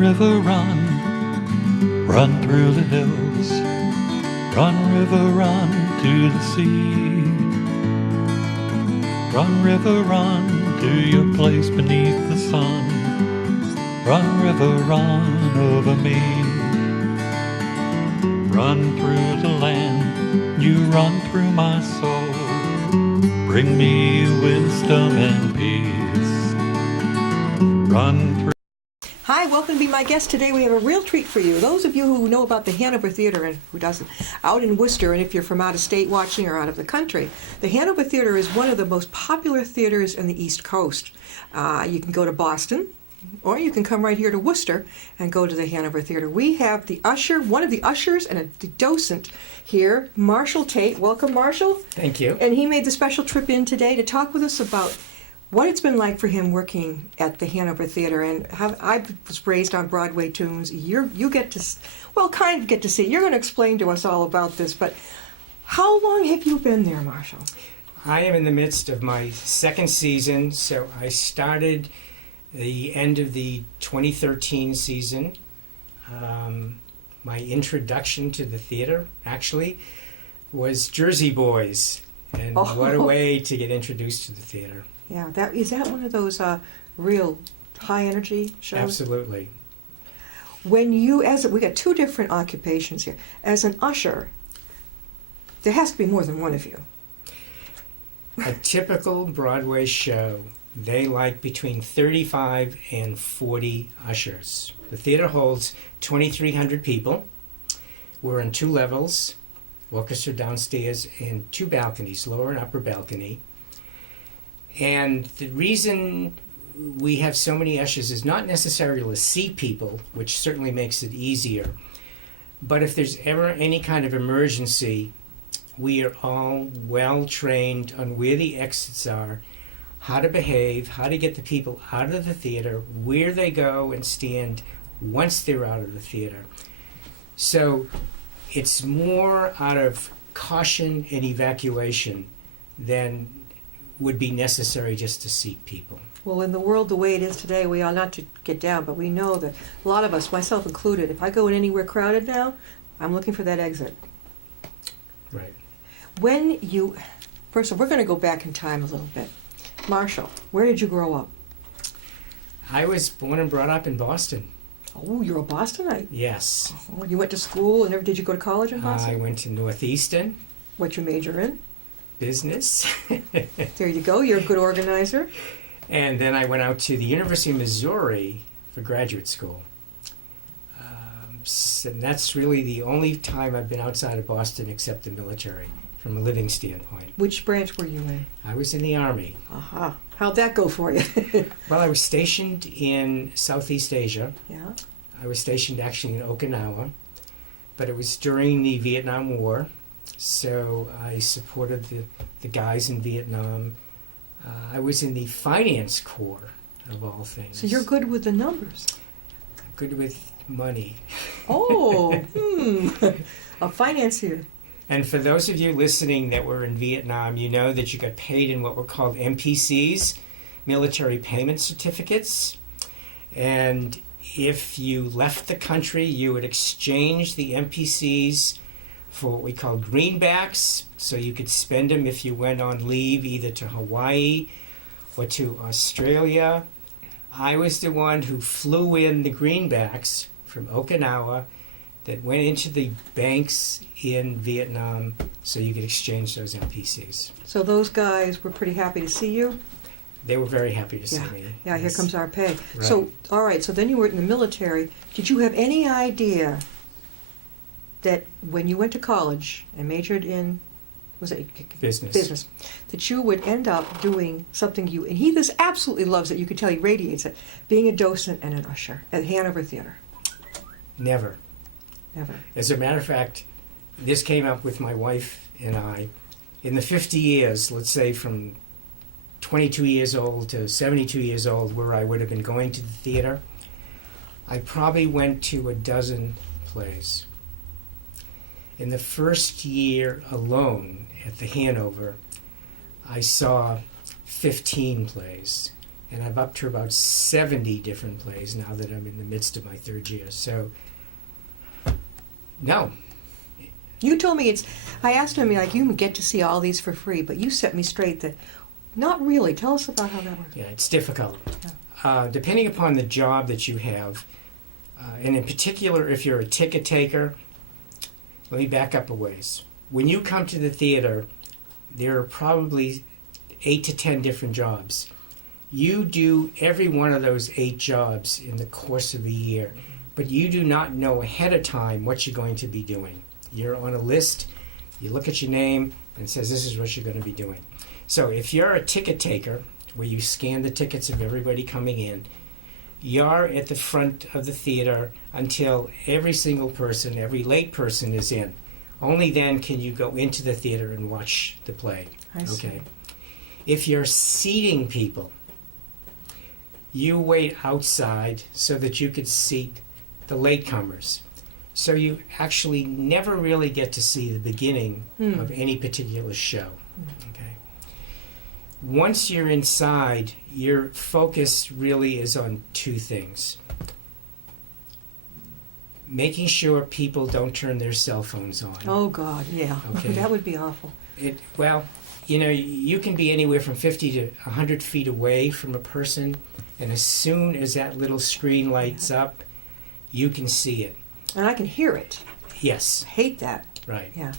river, run, run through the hills. Run, river, run to the sea. Run, river, run to your place beneath the sun. Run, river, run over me. Run through the land, you run through my soul. Bring me wisdom and peace. Run through. Hi, welcome to be my guest today. We have a real treat for you. Those of you who know about the Hanover Theater, and who doesn't, out in Worcester, and if you're from out of state watching or out of the country, the Hanover Theater is one of the most popular theaters in the East Coast. You can go to Boston, or you can come right here to Worcester and go to the Hanover Theater. We have the usher, one of the ushers, and a docent here, Marshall Tate. Welcome, Marshall. Thank you. And he made the special trip in today to talk with us about what it's been like for him working at the Hanover Theater. And I was raised on Broadway tunes. You get to, well, kind of get to see. You're going to explain to us all about this, but how long have you been there, Marshall? I am in the midst of my second season, so I started the end of the 2013 season. My introduction to the theater, actually, was Jersey Boys. And what a way to get introduced to the theater. Yeah, is that one of those real high energy shows? Absolutely. When we got two different occupations here. As an usher, there has to be more than one of you. A typical Broadway show, they like between 35 and 40 ushers. The theater holds 2,300 people. We're in two levels, orchestra downstairs, and two balconies, lower and upper balcony. And the reason we have so many ushers is not necessarily to see people, which certainly makes it easier, but if there's ever any kind of emergency, we are all well trained on where the exits are, how to behave, how to get the people out of the theater, where they go and stand once they're out of the theater. So it's more out of caution and evacuation than would be necessary just to seat people. Well, in the world the way it is today, we are not to get down, but we know that a lot of us, myself included, if I go in anywhere crowded now, I'm looking for that exit. Right. First of all, we're going to go back in time a little bit. Marshall, where did you grow up? I was born and brought up in Boston. Oh, you're a Bostonite? Yes. Oh, you went to school, and did you go to college in Boston? I went to Northeastern. What's your major in? Business. There you go. You're a good organizer. And then I went out to the University of Missouri for graduate school. And that's really the only time I've been outside of Boston except the military, from a living standpoint. Which branch were you in? I was in the Army. Aha. How'd that go for you? Well, I was stationed in Southeast Asia. Yeah. I was stationed actually in Okinawa, but it was during the Vietnam War. So I supported the guys in Vietnam. I was in the finance corps, of all things. So you're good with the numbers. Good with money. Oh, a financier. And for those of you listening that were in Vietnam, you know that you got paid in what were called MPCs, military payment certificates. And if you left the country, you would exchange the MPCs for what we call greenbacks, so you could spend them if you went on leave either to Hawaii or to Australia. I was the one who flew in the greenbacks from Okinawa that went into the banks in Vietnam so you could exchange those MPCs. So those guys were pretty happy to see you? They were very happy to see me. Yeah, Yes. here comes our pay. Right. So, all right, so then you were in the military. Did you have any idea that when you went to college and majored in, was it Business. that you would end up doing something and he just absolutely loves it, you could tell he radiates it, being a docent and an usher at Hanover Theater? Never. Never. As a matter of fact, this came up with my wife and I. In the 50 years, let's say from 22 years old to 72 years old, where I would have been going to the theater, I probably went to a dozen plays. In the first year alone at the Hanover, I saw 15 plays. And I'm up to about 70 different plays now that I'm in the midst of my third year. So, no. You told me I asked him, like, you get to see all these for free, but you set me straight that, not really. Tell us about how that works. Yeah, it's difficult. Yeah. Depending upon the job that you have, and in particular, if you're a ticket taker, let me back up a ways. When you come to the theater, there are probably 8 to 10 different jobs. You do every one of those 8 jobs in the course of a year, but you do not know ahead of time what you're going to be doing. You're on a list, you look at your name, and it says this is what you're going to be doing. So if you're a ticket taker, where you scan the tickets of everybody coming in, you're at the front of the theater until every single person, every late person is in. Only then can you go into the theater and watch the play. I see. If you're seating people, you wait outside so that you could seat the latecomers. So you actually never really get to see the beginning of any particular show. Okay. Once you're inside, your focus really is on 2 things. Making sure people don't turn their cell phones on. Oh, God, yeah. Okay. That would be awful. Well, you can be anywhere from 50 to 100 feet away from a person, and as soon as that little screen lights up, you can see it. And I can hear it. Yes. I hate that. Right. Yeah.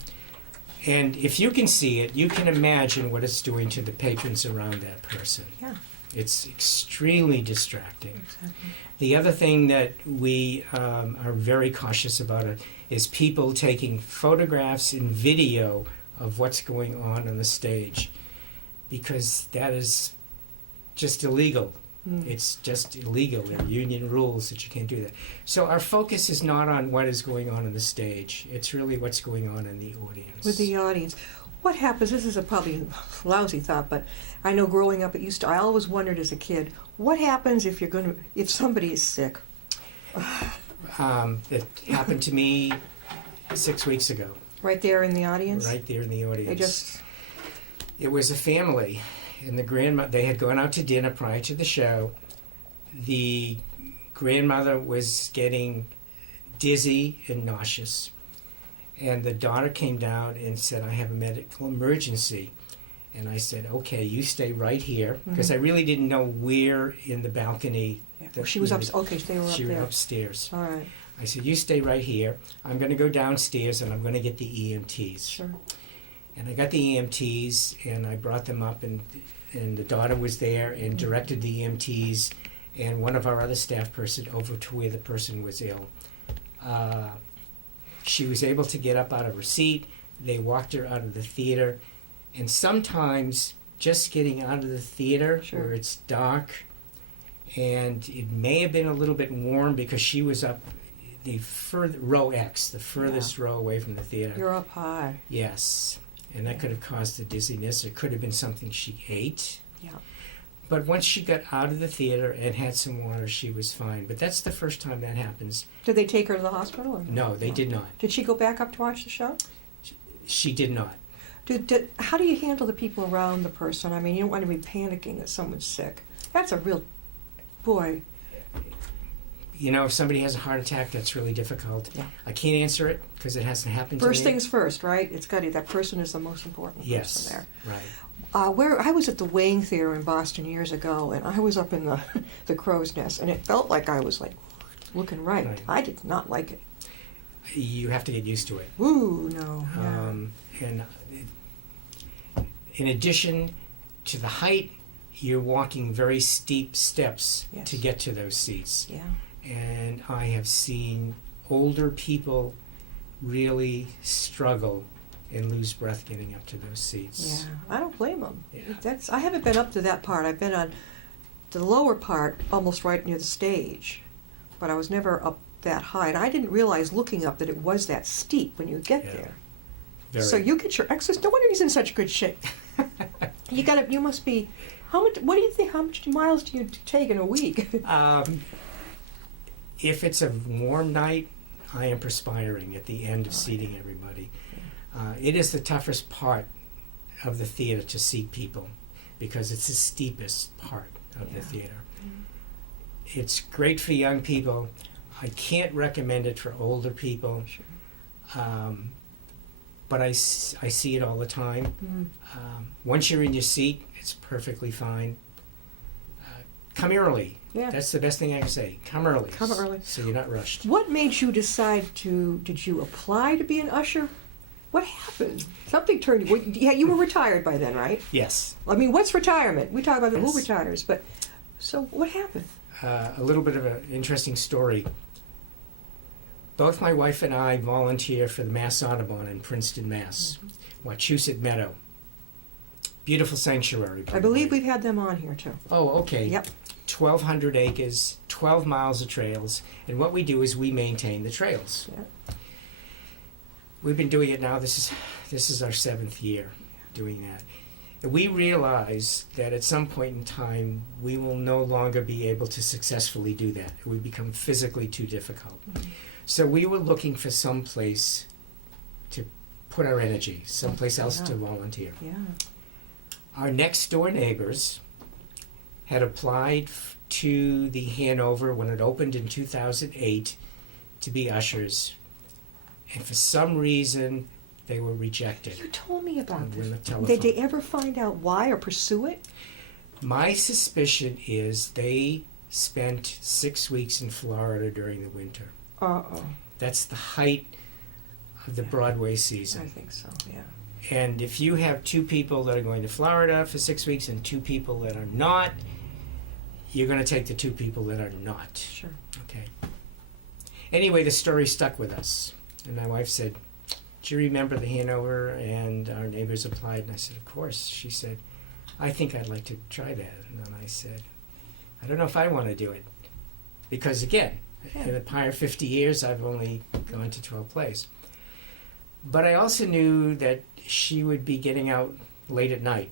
And if you can see it, you can imagine what it's doing to the patrons around that person. Yeah. It's extremely distracting. Exactly. The other thing that we are very cautious about is people taking photographs and video of what's going on the stage, because that is just illegal. It's just illegal. There are union rules that you can't do that. So our focus is not on what is going on the stage. It's really what's going on in the audience. With the audience. What happens, this is a probably lousy thought, but I know growing up I always wondered as a kid, what happens if somebody is sick? It happened to me 6 weeks ago. Right there in the audience? Right there in the audience. They It was a family, and they had gone out to dinner prior to the show. The grandmother was getting dizzy and nauseous, and the daughter came down and said, I have a medical emergency. And I said, okay, you stay right here, because I really didn't know where in the balcony. Well, she was okay, they were up She there. was upstairs. All right. I said, you stay right here. I'm going to go downstairs and I'm going to get the EMTs. Sure. And I got the EMTs and I brought them up, and the daughter was there and directed the EMTs and one of our other staff person over to where the person was ill. She was able to get up out of her seat. They walked her out of the theater. And sometimes just getting out of the theater where it's dark, and it may have been a little bit warm because she was up the row X, the furthest row away from the theater. You're up high. Yes. And that could have caused the dizziness. It could have been something she ate. Yeah. But once she got out of the theater and had some water, she was fine. But that's the first time that happens. Did they take her to the hospital? Or No, they did not. Did she go back up to watch the show? She did not. How do you handle the people around the person? I mean, you don't want to be panicking that someone's sick. That's a real, boy. If somebody has a heart attack, that's really difficult. Yeah. I can't answer it because it hasn't happened to me. First things first, right? It's got to, that person is the most important Yes, person there. right. Where I was at the Wayne Theater in Boston years ago, and I was up in the crow's nest, and it felt like I was like looking right. I did not like it. You have to get used to it. Ooh, no. And in addition to the height, you're walking very steep steps to get to those seats. Yeah. And I have seen older people really struggle and lose breath getting up to those seats. Yeah, I don't blame them. Yeah. I haven't been up to that part. I've been on the lower part, almost right near the stage, but I was never up that high. And I didn't realize looking up that it was that steep when you get there. Very. So you get your exercise. No wonder he's in such good shape. You must be. What do you think? How much miles do you take in a week? If it's a warm night, I am perspiring at the end of seating everybody. It is the toughest part of the theater to seat people because it's the steepest part. of the Yeah. theater. It's great for young people. I can't recommend it for older people. Sure. But I see it all the time. Once you're in your seat, it's perfectly fine. Come early. Yeah. That's the best thing I can say. Come early. Come early. So you're not rushed. What made you decide to? Did you apply to be an usher? What happened? Something turned. Yeah, you were retired by then, right? Yes. I mean, what's retirement? We talk about who Yes. retires, but so what happened? A little bit of an interesting story. Both my wife and I volunteer for the Mass Audubon in Princeton, Mass. Wachusett Meadow. Beautiful sanctuary. by I the believe way. we've had them on here too. Oh, okay. Yep. 1,200 acres, 12 miles of trails, and what we do is we maintain the trails. Yeah. We've been doing it now. This is our 7th year doing that. And we realize that at some point in time we will no longer be able to successfully do that. It would become physically too difficult. So we were looking for some place to put our energy, someplace else to volunteer. Yeah. Our next door neighbors had applied to the Hanover when it opened in 2008 to be ushers, and for some reason they were rejected. You told me about on this. the telephone. Did they ever find out why or pursue it? My suspicion is they spent 6 weeks in Florida during the winter. Uh-oh. That's the height of the Broadway I season. think so, yeah. And if you have 2 people that are going to Florida for 6 weeks and 2 people that are not, you're going to take the 2 people that are not. Sure. Okay. Anyway, the story stuck with us. And my wife said, "Do you remember the Hanover?" And our neighbors applied. And I said, "Of course." She said, "I think I'd like to try that." And then I said, "I don't know if I want to do it." Because again, in the prior 50 years, I've only gone to 12 plays. But I also knew that she would be getting out late at night.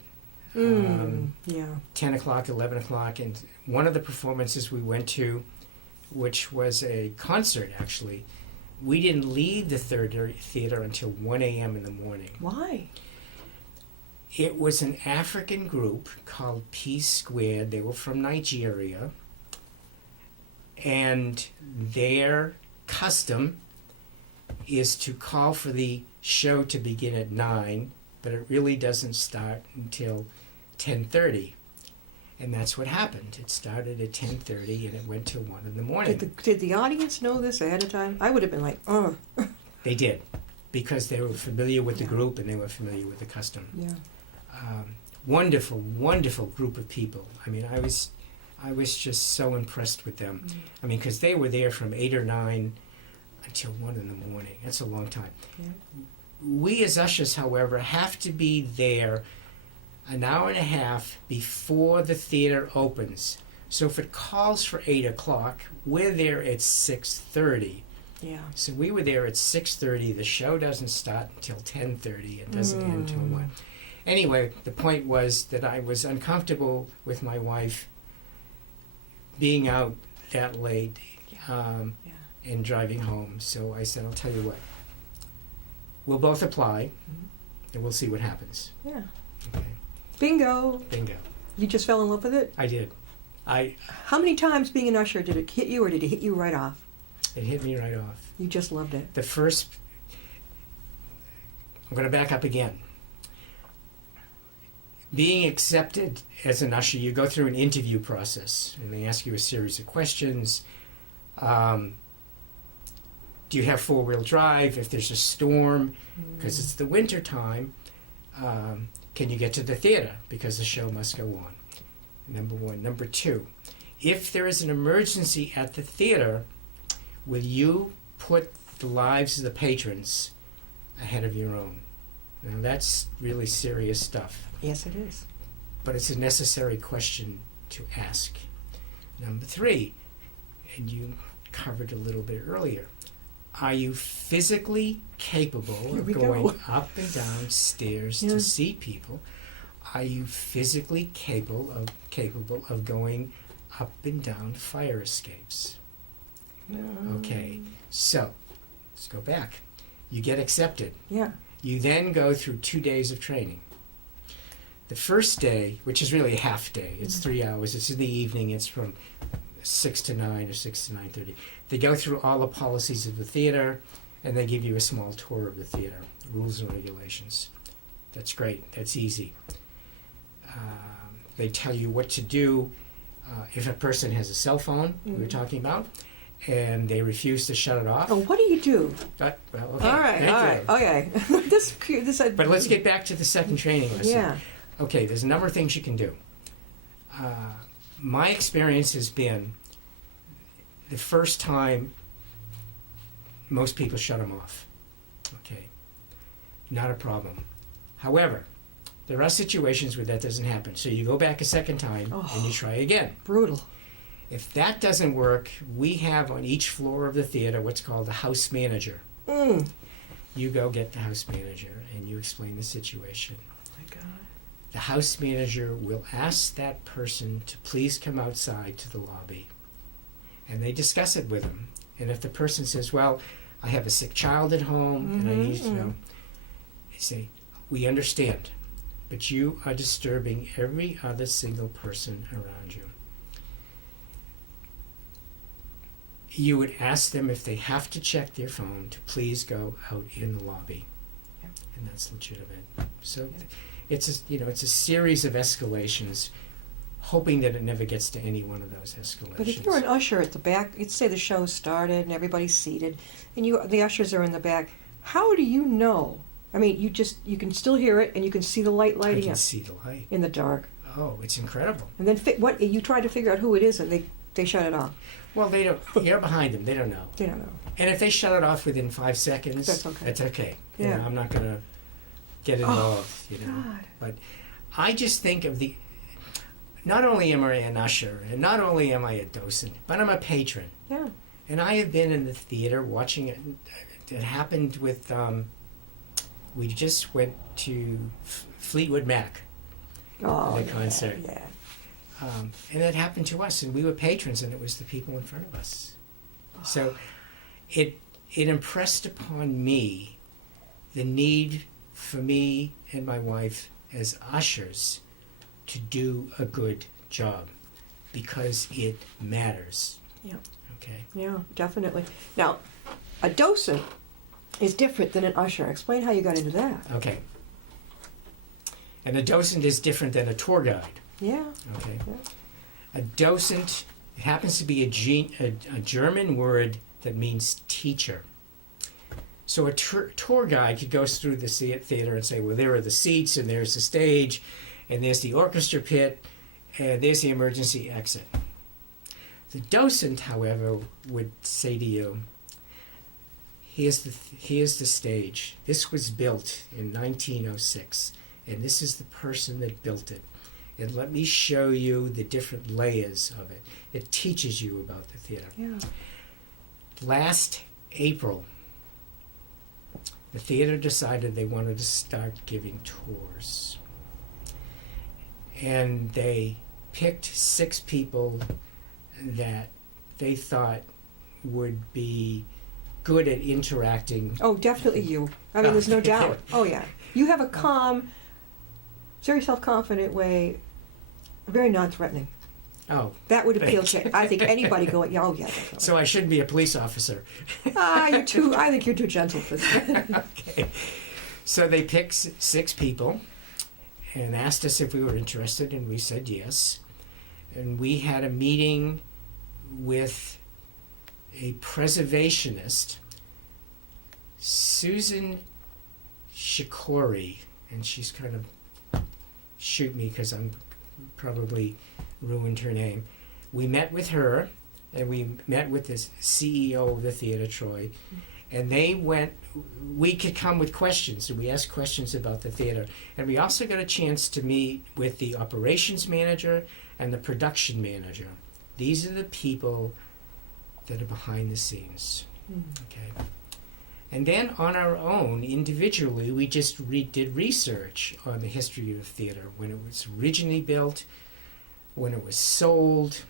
Yeah. 10 o'clock, 11 o'clock. And one of the performances we went to, which was a concert actually, we didn't leave the theater until 1 a.m. in the morning. Why? It was an African group called Peace Squared. They were from Nigeria. And their custom is to call for the show to begin at 9, but it really doesn't start until 10:30. And that's what happened. It started at 10:30 and it went till 1 in the morning. Did the audience know this ahead of time? I would have been like, oh. They did, because they were familiar with the group and they were familiar with the custom. Yeah. Wonderful, wonderful group of people. I mean, I was just so impressed with them. I mean, because they were there from 8 or 9 until 1 in the morning. That's a long time. Yeah. We as ushers, however, have to be there an hour and a half before the theater opens. So if it calls for 8 o'clock, we're there at 6:30. Yeah. So we were there at 6:30. The show doesn't start until 10:30. It doesn't end until 1. Anyway, the point was that I was uncomfortable with my wife being out that late and driving home. So I said, "I'll tell you what. We'll both apply, and we'll see what happens." Yeah. Okay. Bingo. Bingo. You just fell in love with it? I did. How many times being an usher did it hit you, or did it hit you right off? It hit me right off. You just loved it. The first... I'm going to back up again. Being accepted as an usher, you go through an interview process, and they ask you a series of questions. Do you have four-wheel drive? If there's a storm, because it's the winter time, can you get to the theater? Because the show must go on. Number 1. Number 2, if there is an emergency at the theater, will you put the lives of the patrons ahead of your own? Now that's really serious stuff. Yes, it is. But it's a necessary question to ask. Number 3, and you covered a little bit earlier, are you physically capable Here of we going go. up and down stairs Yeah. to see people? Are you physically capable of going up and down fire escapes? Okay, so let's go back. You get accepted. Yeah. You then go through 2 days of training. The first day, which is really a half day, it's 3 hours, it's in the evening, it's from 6 to 9 or 6 to 9:30. They go through all the policies of the theater, and they give you a small tour of the theater, rules and regulations. That's great. That's easy. They tell you what to do if a person has a cell phone, we were talking about, and they refuse to shut it off. Oh, what do you do? Well, okay. All right, okay. But let's get back to the second training lesson. Yeah. Okay, there's a number of things you can do. My experience has been the first time most people shut them off. Okay, not a problem. However, there are situations where that doesn't happen. So you go back a second time and you try again. Brutal. If that doesn't work, we have on each floor of the theater what's called a house manager. You go get the house manager and you explain the situation. Oh my God. The house manager will ask that person to please come outside to the lobby. And they discuss it with them. And if the person says, well, I have a sick child at home and I need to know, they say, we understand, but you are disturbing every other single person around you. You would ask them if they have to check their phone to please go out in the lobby. Yep. And that's legitimate. So it's a series of escalations, hoping that it never gets to any one of those escalations. But if you're an usher at the back, let's say the show started and everybody's seated, and the ushers are in the back, how do you know? I mean, you can still hear it, and you can see the light I lighting can up see the light. in the dark. Oh, it's incredible. And then what you try to figure out who it is, and they shut it off. Well, they don't. You're behind them. They don't know. They don't know. And if they shut it off within 5 seconds, That's okay. it's okay. Yeah. You know, I'm not going to get involved. God. But I just think of not only am I an usher, and not only am I a docent, but I'm a patron. Yeah. And I have been in the theater watching it. It happened with. We just went to Fleetwood Mac. Oh, the concert. Yeah. And that happened to us, and we were patrons, and it was the people in front of us. So it impressed upon me the need for me and my wife as ushers to do a good job, because it matters. Yeah. Okay? Yeah, definitely. Now, a docent is different than an usher. Explain how you got into that. Okay. And a docent is different than a tour guide. Yeah. Okay. Yeah. A docent happens to be a German word that means teacher. So a tour guide could go through the theater and say, well, there are the seats, and there's the stage, and there's the orchestra pit, and there's the emergency exit. The docent, however, would say to you, here's the stage. This was built in 1906, and this is the person that built it. And let me show you the different layers of it. It teaches you about the theater. Yeah. Last April, the theater decided they wanted to start giving tours. And they picked 6 people that they thought would be good at interacting. Oh, definitely you. I mean, there's no doubt. Oh, yeah. You have a calm, very self-confident way, very non-threatening. Oh. That would appeal to, I think, anybody going, oh, yeah, definitely. So I shouldn't be a police officer. I think you're too gentle for that. Okay. So they picked 6 people and asked us if we were interested, and we said yes. And we had a meeting with a preservationist, Susan Shikori, and she's kind of shoot me because I'm probably ruined her name. We met with her, and we met with the CEO of the theater, Troy, and we could come with questions, and we asked questions about the theater. And we also got a chance to meet with the operations manager and the production manager. These are the people that are behind the scenes. Okay. And then on our own, individually, we just did research on the history of theater, when it was originally built, when it was sold,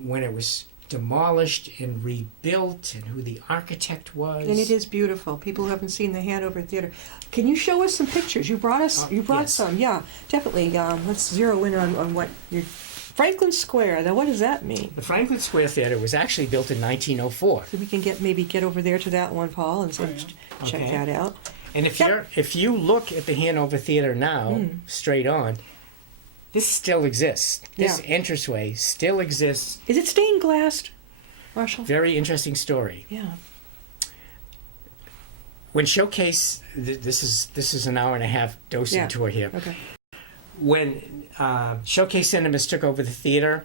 when it was demolished and rebuilt, and who the architect was. And it is beautiful. People who haven't seen the Hanover Theater, can you show us some pictures? You brought us. You brought yes. some. Yeah, definitely. Let's zero in on what you're. Franklin Square. Now, what does that mean? The Franklin Square Theater was actually built in 1904. So we can maybe get over there to that one, Paul, and check Okay. that out. And if you look at the Hanover Theater now, straight on, this still exists. This entranceway still exists. Is it stained glass, Marshall? Very interesting story. Yeah. When Showcase, this is an hour and a half dosing tour here. Okay. When Showcase Cinemas took over the theater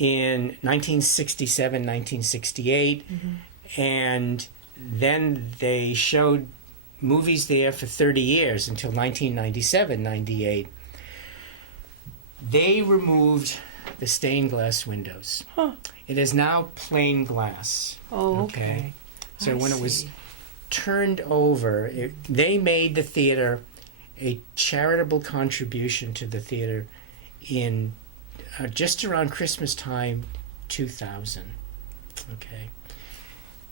in 1967, 1968, and then they showed movies there for 30 years until 1997, 98. They removed the stained glass windows. Huh. It is now plain glass. Oh, okay. So I when it was see. turned over, they made the theater a charitable contribution to the theater in just around Christmas time 2000. Okay.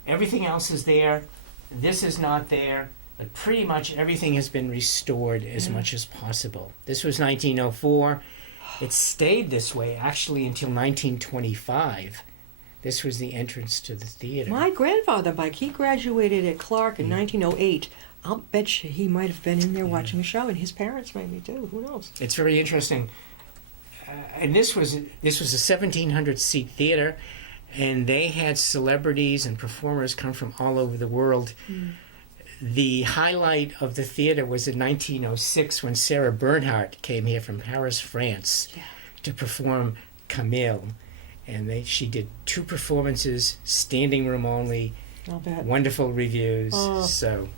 Everything else is there. This is not there. But pretty much everything has been restored as much as possible. This was 1904. It stayed this way actually until 1925. This was the entrance to the theater. My grandfather, Mike, he graduated at Clark in 1908. I'll bet you he might have been in there watching a show, and his parents maybe too. Who knows? It's very interesting. And this was a 1,700 seat theater, and they had celebrities and performers come from all over the world. The highlight of the theater was in 1906 when Sarah Bernhardt came here from Paris, France, to perform Camille. And she did 2 performances, standing room only, I'll bet. wonderful reviews. Oh. So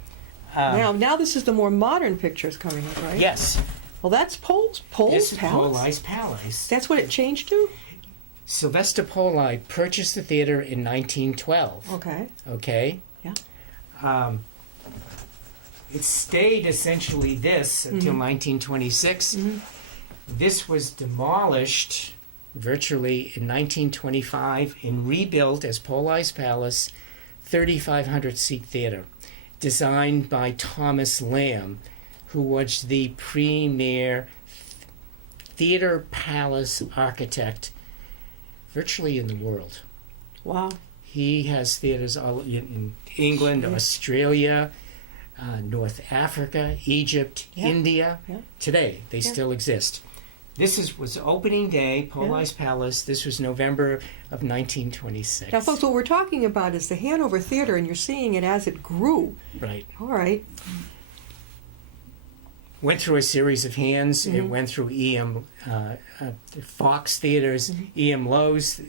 Now this is the more modern pictures coming up, right? yes, Well, that's Pole's this is Palace. Poli's Palace. That's what it changed to? Sylvester Poli purchased the theater in 1912. Okay. Okay? Yeah. It stayed essentially this until 1926. This was demolished virtually in 1925 and rebuilt as Poli's Palace, 3,500 seat theater, designed by Thomas Lamb, who was the premier theater palace architect virtually in the world. Wow. He has theaters all in England, Australia, North Africa, Egypt, India. Yeah. Today, they still exist. This was opening day, Poli's Palace. This was November of 1926. Now, folks, what we're talking about is the Hanover Theater, and you're seeing it as it grew. Right. All right. Went through a series of hands. It went through Fox Theaters, Lowe's,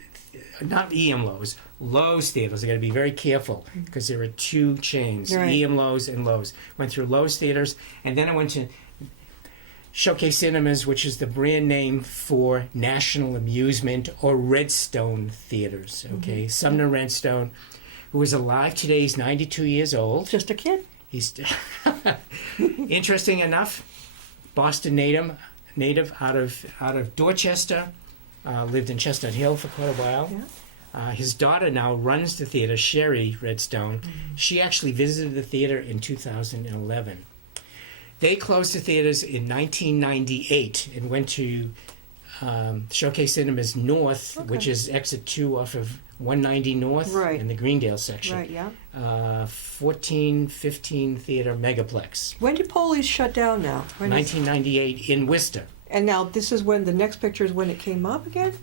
not Lowe's, Lowe's Theaters. I got to be very careful because there are 2 chains, Right. Lowe's and Lowe's. Went through Lowe's Theaters, and then I went to Showcase Cinemas, which is the brand name for National Amusement or Redstone Theaters. Okay, Sumner Redstone, who is alive today. He's 92 years old. Just a kid. He's interesting enough. Boston native out of Dorchester, lived in Chestnut Hill for quite a while. Yeah. His daughter now runs the theater, Sherry Redstone. She actually visited the theater in 2011. They closed the theaters in 1998 and went to Showcase Cinemas North, which is exit 2 off of 190 North in the Greendale section. Right, yeah. 15 theater megaplex. When did Poli's shut down now? 1998 in Worcester. And now this is when the next picture is when it came up again?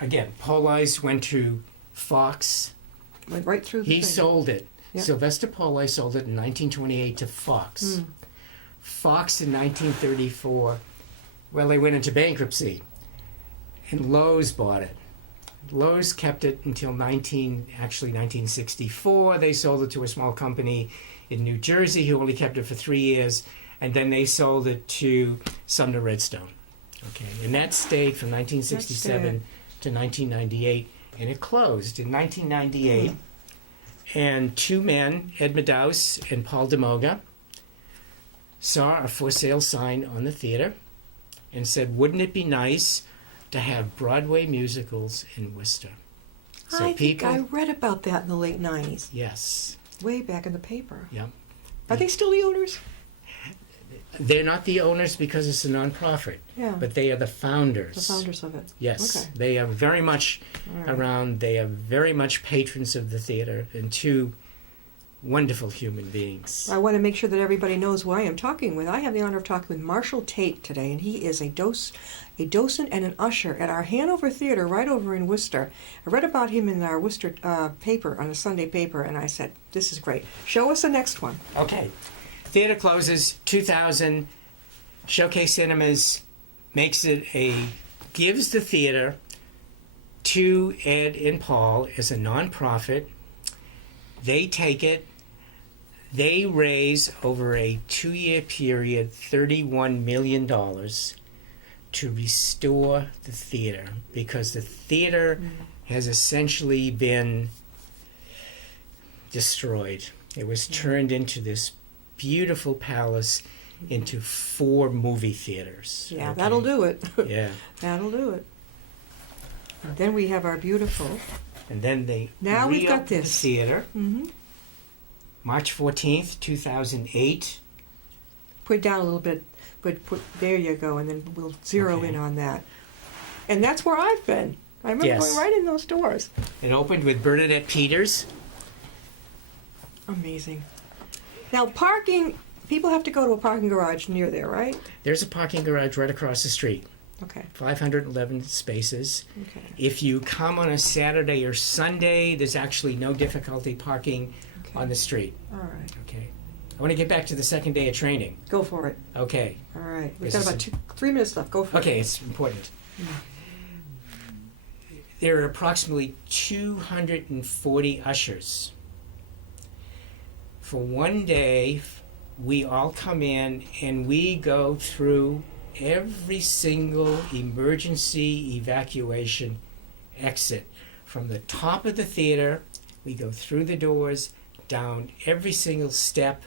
Again, Poli's went to Fox. Went right through the He thing. sold it. Yeah. Sylvester Poli sold it in 1928 to Fox. Fox in 1934, well, they went into bankruptcy. And Lowe's bought it. Lowe's kept it until 1964. They sold it to a small company in New Jersey who only kept it for 3 years. And then they sold it to Sumner Redstone. Okay, and that stayed from 1967 to 1998. And it closed in 1998. And 2 men, Ed Medaus and Paul DeMoga, saw a for sale sign on the theater and said, wouldn't it be nice to have Broadway musicals in Worcester. So I think I read about that in the late 90s, yes, way back in the paper. yeah. Are they still the owners? They're not the owners because it's a nonprofit, Yeah, but they are the founders. the founders of it. Yes, Okay. they are very much All right. around. They are very much patrons of the theater, and two wonderful human beings. I want to make sure that everybody knows who I am talking with. I have the honor of talking with Marshall Tate today, and he is a docent and an usher at our Hanover Theater right over in Worcester. I read about him in our Worcester paper, on a Sunday paper, and I said, this is great. Show us the next one. Okay, theater closes 2000. Showcase Cinemas gives the theater to Ed and Paul as a nonprofit. They take it. They raise over a 2-year period $31 million to restore the theater, because the theater has essentially been destroyed. It was turned into this beautiful palace into 4 movie theaters. Yeah, Okay? that'll do it. Yeah. That'll do it. And then we have our beautiful. And then they Now we've got reopened this. the theater Mm-hmm. March 14th, 2008. Put it down a little bit, but there you go, and then we'll zero Okay. in on that. And that's where I've been. I remember Yes. going right in those doors. It opened with Bernadette Peters. Amazing. Now, parking, people have to go to a parking garage near there, right? There's a parking garage right across the street, Okay. 511 spaces. Okay. If you come on a Saturday or Sunday, there's actually no difficulty parking Okay. on the street. All right. Okay. I want to get back to the second day of training. Go for it. Okay. All right. We've This got is about 3 minutes left. Go for it. Okay, it's important. There are approximately 240 ushers. For one day, we all come in and we go through every single emergency evacuation exit. From the top of the theater, we go through the doors, down every single step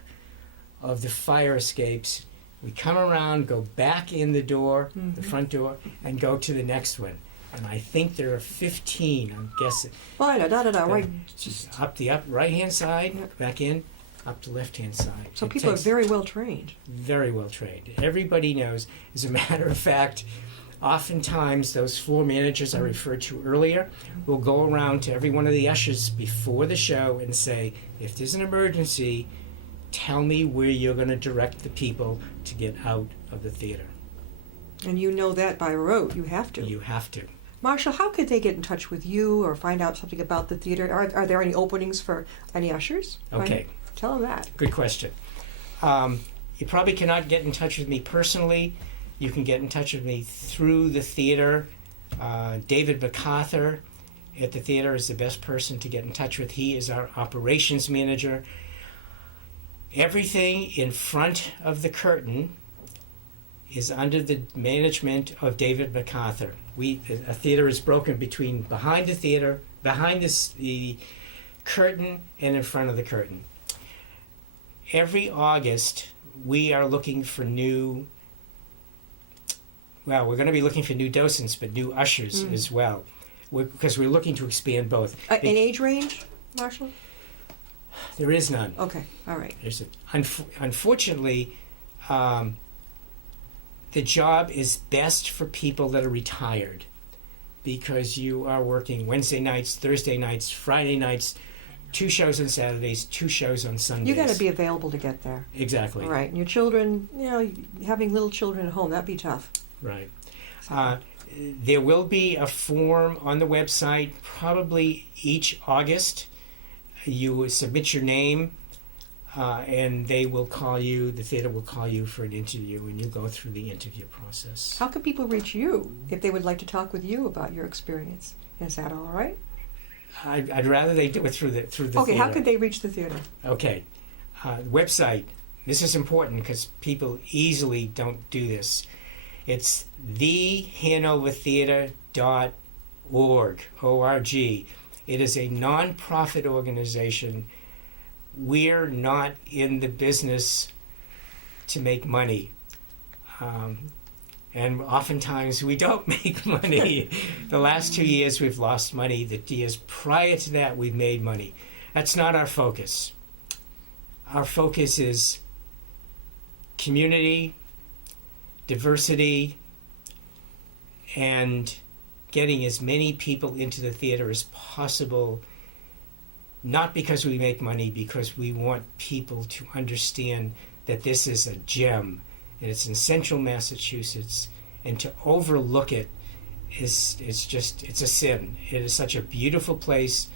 of the fire escapes. We come around, go back in the door, the front door, and go to the next one. And I think there are 15, I'm guessing. Well, right. Just up the right-hand side, Yep. back in, up the left-hand side. So It people are takes- very well trained. very well trained. Everybody knows. As a matter of fact, oftentimes those floor managers I referred to earlier will go around to every one of the ushers before the show and say, if there's an emergency, tell me where you're going to direct the people to get out of the theater. And you know that by rote. You have to. You have to. Marshall, how could they get in touch with you or find out something about the theater? Are there any openings for any ushers? Okay. Tell them that. Good question. You probably cannot get in touch with me personally. You can get in touch with me through the theater. David MacArthur at the theater is the best person to get in touch with. He is our operations manager. Everything in front of the curtain is under the management of David MacArthur. A theater is broken between behind the theater, behind the curtain, and in front of the curtain. Every August, we are looking for we're going to be looking for new docents, but new ushers as well, because we're looking to expand both. An age range, Marshall? There is none. Okay, all right. Unfortunately, the job is best for people that are retired, because you are working Wednesday nights, Thursday nights, Friday nights, 2 shows on Saturdays, 2 shows on Sundays. You got to be available to get there. Exactly. All right. And your children, having little children at home, that'd be tough. Right. There will be a form on the website probably each August. You submit your name, and they will call you, the theater will call you for an interview, and you go through the interview process. How can people reach you if they would like to talk with you about your experience? Is that all right? I'd rather they do it through the Okay, theater. how could they reach the theater? Okay. The website, this is important because people easily don't do this. It's thehanovertheater.org, O-R-G. It is a non-profit organization. We're not in the business to make money. And oftentimes we don't make money. The last 2 years we've lost money. The years prior to that we've made money. That's not our focus. Our focus is community, diversity, and getting as many people into the theater as possible, not because we make money, because we want people to understand that this is a gem and it's in central Massachusetts, and to overlook it it's a sin. It is such a beautiful place,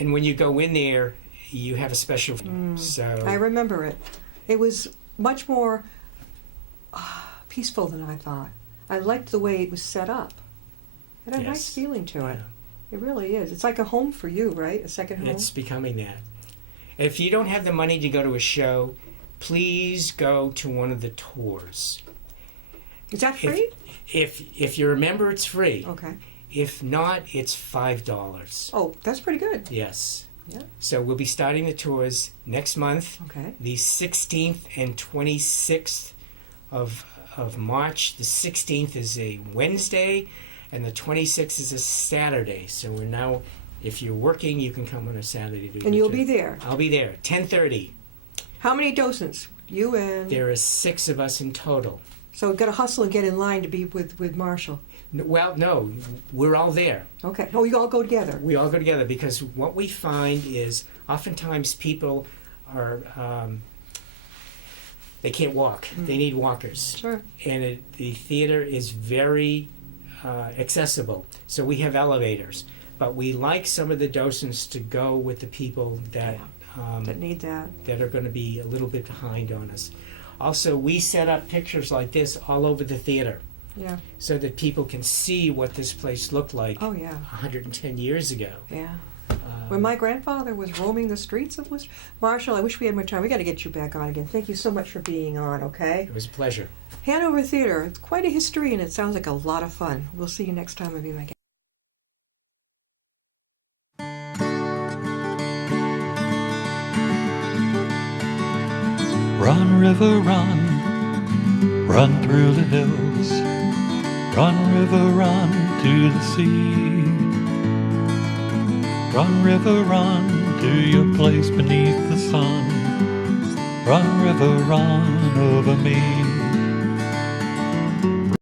and when you go in there you have a special so I remember it. It was much more peaceful than I thought. I liked the way it was set up. It had a nice feeling to it. It really is. It's like a home for you, right? A second home? It's becoming that. If you don't have the money to go to a show, please go to one of the tours. Is that free? If you're a member, it's free. Okay. If not, it's $5. Oh, that's pretty good. Yes. Yeah. So we'll be starting the tours next month, Okay. the 16th and 26th of March. The 16th is a Wednesday, and the 26th is a Saturday. So we're now, if you're working, you can come on a Saturday. And you'll be there. I'll be there, 10:30. How many docents? You and... There are 6 of us in total. So we've got to hustle and get in line to be with Marshall. Well, no, we're all there. Okay. Oh, you all go together. We all go together because what we find is oftentimes people are, they can't walk. They need walkers. Sure. And the theater is very accessible. So we have elevators. But we like some of the docents to go with the people that That need that. that are going to be a little bit behind on us. Also, we set up pictures like this all over the theater Yeah. so that people can see what this place looked like Oh, yeah. 110 years ago. Yeah. When my grandfather was roaming the streets of Worcester. Marshall, I wish we had more time. We got to get you back on again. Thank you so much for being on, okay? It was a pleasure. Hanover Theater. It's quite a history, and it sounds like a lot of fun. We'll see you next time I'll be my guest. Run, river, run, run through the hills. Run, river, run to the sea. Run, river, run to your place beneath the sun. Run, river, run over me.